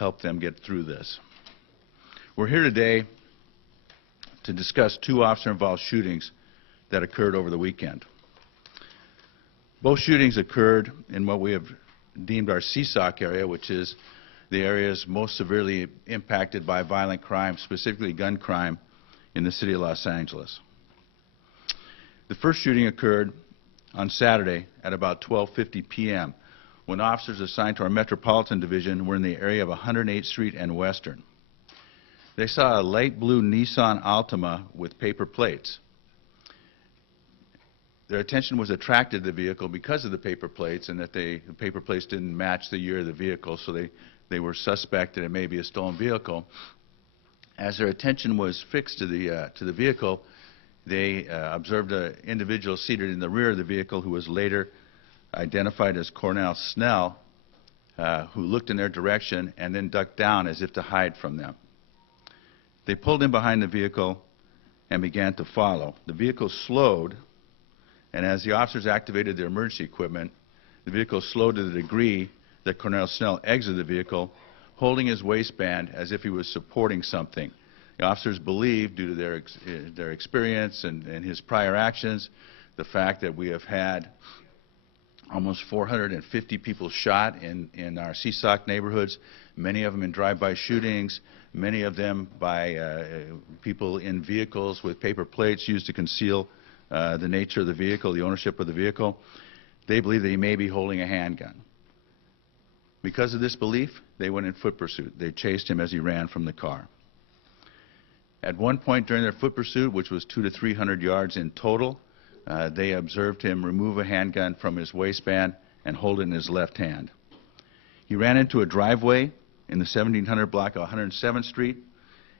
help them get through this. We're here today to discuss two officer-involved shootings that occurred over the weekend. Both shootings occurred in what we have deemed our CSOC area, which is the areas most severely impacted by violent crime, specifically gun crime, in the city of Los Angeles. The first shooting occurred on Saturday at about 12:50 p.m. when officers assigned to our Metropolitan Division were in the area of 108th Street and Western. They saw a light blue Nissan Altima with paper plates. Their attention was attracted to the vehicle because of the paper plates, and that the paper plates didn't match the year of the vehicle, so they were suspect that it may be a stolen vehicle. As their attention was fixed to the vehicle, they observed an individual seated in the rear of the vehicle who was later identified as Cornell Snell, who looked in their direction and then ducked down as if to hide from them. They pulled in behind the vehicle and began to follow. The vehicle slowed, and as the officers activated their emergency equipment, the vehicle slowed to the degree that Cornell Snell exited the vehicle, holding his waistband as if he was supporting something. The officers believed, due to their experience and his prior actions, the fact that we have had almost 450 people shot in our CSOC neighborhoods, many of them in drive-by shootings, many of them by people in vehicles with paper plates used to conceal the nature of the vehicle, the ownership of the vehicle. They believe that he may be holding a handgun. Because of this belief, they went in foot pursuit. They chased him as he ran from the car. At one point during their foot pursuit, which was 200 to 300 yards in total, they observed him remove a handgun from his waistband and hold it in his left hand. He ran into a driveway in the 1700 block of 107th Street,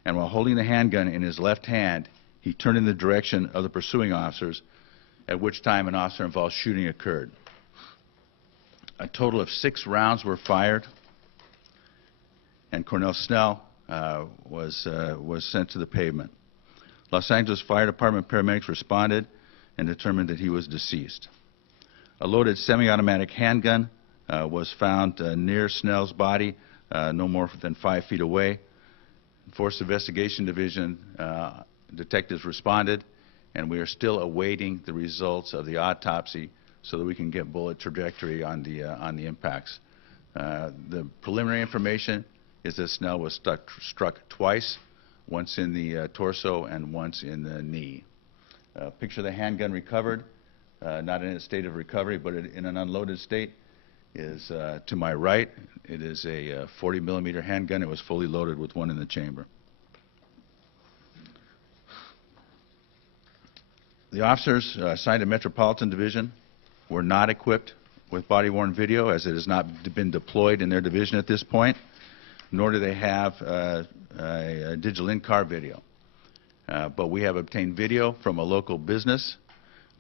and while holding the handgun in his left hand, he turned in the direction of the pursuing officers, at which time an officer-involved shooting occurred. A total of 6 rounds were fired, and Cornell Snell was sent to the pavement. Los Angeles Fire Department paramedics responded and determined that he was deceased. A loaded semi-automatic handgun was found near Snell's body, no more than 5 feet away. Force Investigation Division detectives responded, and we are still awaiting the results of the autopsy so that we can get bullet trajectory on the impacts. The preliminary information is that Snell was struck twice, once in the torso and once in the knee. Picture of the handgun recovered, not in a state of recovery, but in an unloaded state, is to my right. It is a 40 millimeter handgun. It was fully loaded with one in the chamber. The officers assigned to Metropolitan Division were not equipped with body-worn video, as it has not been deployed in their division at this point, nor do they have a digital in-car video. But we have obtained video from a local business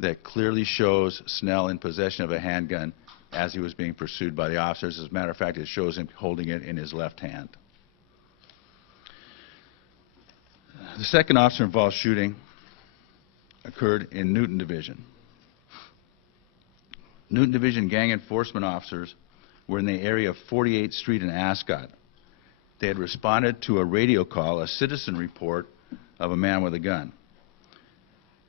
that clearly shows Snell in possession of a handgun as he was being pursued by the officers. As a matter of fact, it shows him holding it in his left hand. The second officer-involved shooting occurred in Newton Division. Newton Division gang enforcement officers were in the area of 48th Street in Ascot. They had responded to a radio call, a citizen report of a man with a gun.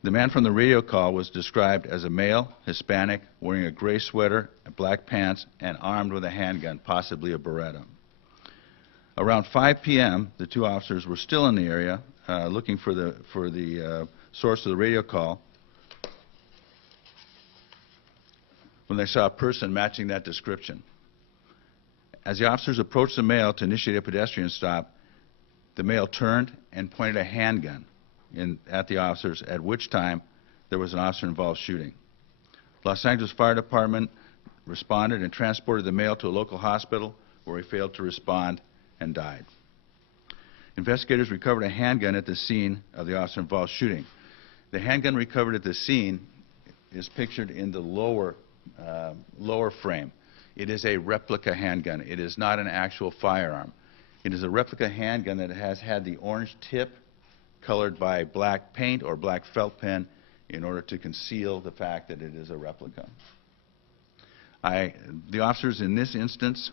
The man from the radio call was described as a male, Hispanic, wearing a gray sweater, black pants, and armed with a handgun, possibly a Beretta. Around 5 p.m., the two officers were still in the area looking for the source of the radio call when they saw a person matching that description. As the officers approached the male to initiate a pedestrian stop, the male turned and pointed a handgun at the officers, at which time there was an officer-involved shooting. Los Angeles Fire Department responded and transported the male to a local hospital, where he failed to respond and died. Investigators recovered a handgun at the scene of the officer-involved shooting. The handgun recovered at the scene is pictured in the lower frame. It is a replica handgun. It is not an actual firearm. It is a replica handgun that has had the orange tip colored by black paint or black felt pen in order to conceal the fact that it is a replica. The officers in this instance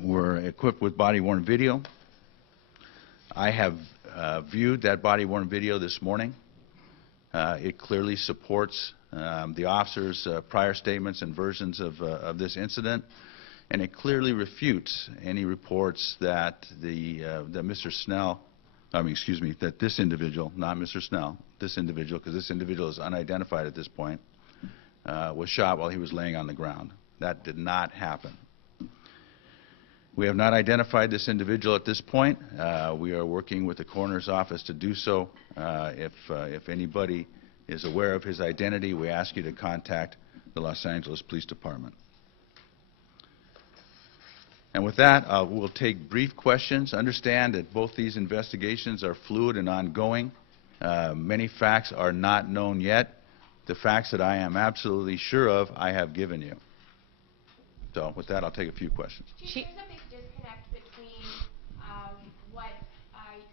were equipped with body-worn video. I have viewed that body-worn video this morning. It clearly supports the officer's prior statements and versions of this incident, and it clearly refutes any reports that that Mr. Snell, that this individual, not Mr. Snell, this individual, because this individual is unidentified at this point, was shot while he was laying on the ground. That did not happen. We have not identified this individual at this point. We are working with the coroner's office to do so. If anybody is aware of his identity, we ask you to contact the Los Angeles Police Department. And with that, we'll take brief questions. Understand that both these investigations are fluid and ongoing. Many facts are not known yet. The facts that I am absolutely sure of, I have given you. So with that, I'll take a few questions. Chief, there's a big disconnect between what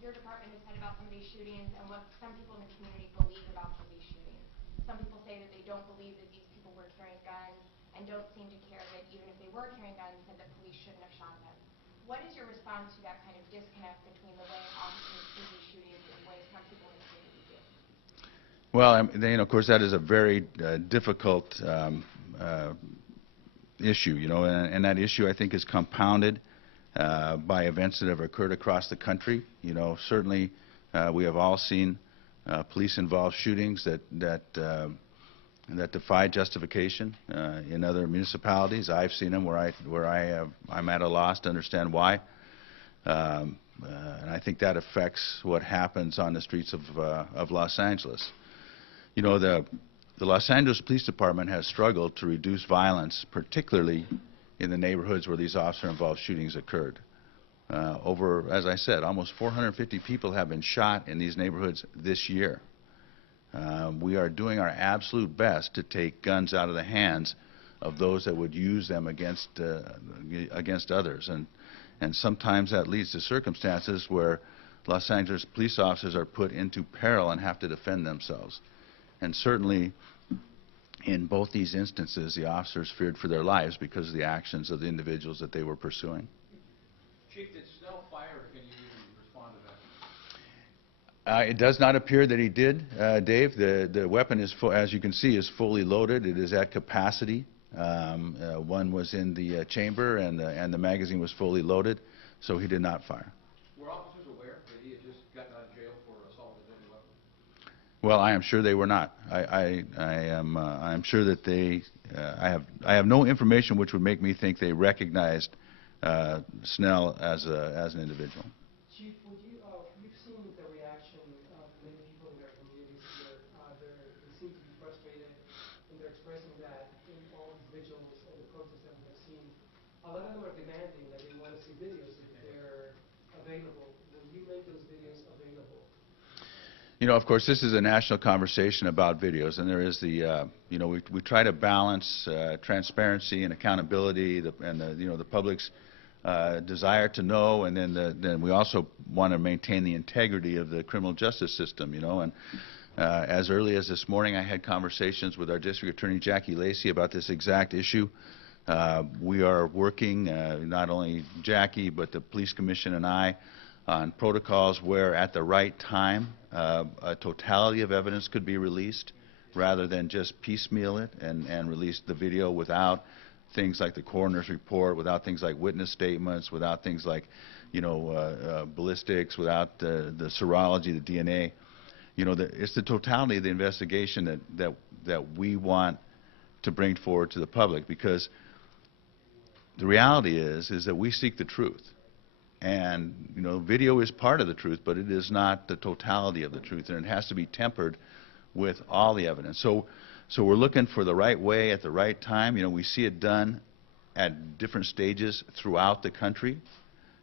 your department has said about some of these shootings and what some people in the community believe about some of these shootings. Some people say that they don't believe that these people were carrying guns and don't seem to care that even if they were carrying guns, that the police shouldn't have shot them. What is your response to that kind of disconnect between the way officers see these shootings and the way some people in the community do? Well, of course, that is a very difficult issue, and that issue, I think, is compounded by events that have occurred across the country. Certainly, we have all seen police-involved shootings that defy justification in other municipalities. I've seen them I'm at a loss to understand why, and I think that affects what happens on the streets of Los Angeles. The Los Angeles Police Department has struggled to reduce violence, particularly in the neighborhoods where these officer-involved shootings occurred. As I said, almost 450 people have been shot in these neighborhoods this year. We are doing our absolute best to take guns out of the hands of those that would use them against others. And sometimes that leads to circumstances where Los Angeles police officers are put into peril and have to defend themselves. And certainly, in both these instances, the officers feared for their lives because of the actions of the individuals that they were pursuing. Chief, did Snell fire, or can you even respond to that? It does not appear that he did, Dave. The weapon, as you can see, is fully loaded. It is at capacity. One was in the chamber, and the magazine was fully loaded, so he did not fire. Were officers aware that he had just gotten out of jail for assault with a deadly weapon? Well, I am sure they were not. I'm sure that they. I have no information which would make me think they recognized Snell as an individual. Chief, we've seen the reaction of many people in their communities here. They seem to be frustrated, and they're expressing that in all these vigils and the protests that we've seen. A lot of them are demanding that they want to see videos if they're available. Will you make those videos available? Of course, this is a national conversation about videos, and there is we try to balance transparency and accountability, and the public's desire to know, and then we also want to maintain the integrity of the criminal justice system, and as early as this morning, I had conversations with our District Attorney Jackie Lacey about this exact issue. We are working, not only Jackie, but the Police Commission and I, on protocols where at the right time a totality of evidence could be released rather than just piecemeal it and release the video without things like the coroner's report, without things like witness statements, without things like ballistics, without the serology, the DNA. It's the totality of the investigation that we want to bring forward to the public, because the reality is that we seek the truth. And, video is part of the truth, but it is not the totality of the truth, and it has to be tempered with all the evidence. So we're looking for the right way at the right time. We see it done at different stages throughout the country,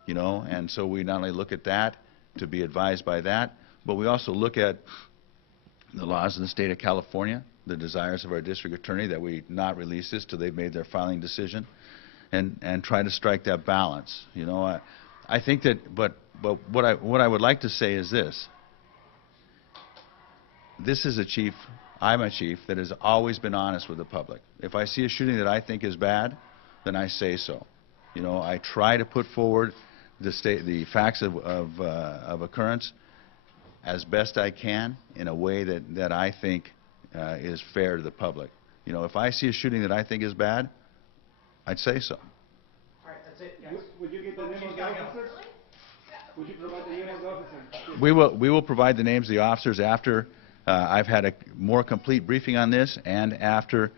and so we not only look at that to be advised by that, but we also look at the laws of the state of California, the desires of our district attorney that we not release this till they've made their filing decision, and try to strike that balance. I think that, but what I would like to say is this. This is I'm a chief that has always been honest with the public. If I see a shooting that I think is bad, then I say so. You know, I try to put forward the facts of occurrence as best I can in a way that I think is fair to the public. You know, if I see a shooting that I think is bad, I'd say so. All right, that's it, guys. Would you get the name of the officers? Would you provide the name of the officer? We will provide the names of the officers after I've had a more complete briefing on this and after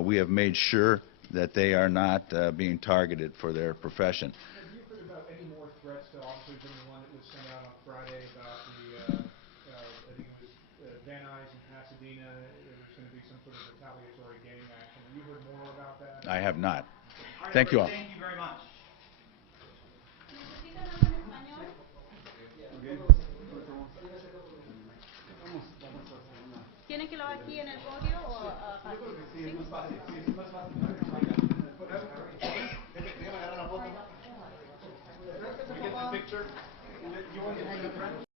we have made sure that they are not being targeted for their profession. Have you heard about any more threats to officers than the one that was sent out on Friday about the, I think it was Van Nuys in Pasadena, there was going to be some sort of retaliatory gang action. Have you heard more about that? I have not. All right, Thank you all. Thank you very much. ¿Necesitan algo en español? ¿Quieren que lo haga aquí en el podio o aparte? Sí, es más fácil. Sí, es más fácil. Déjame agarrar la foto. We get the picture. You want to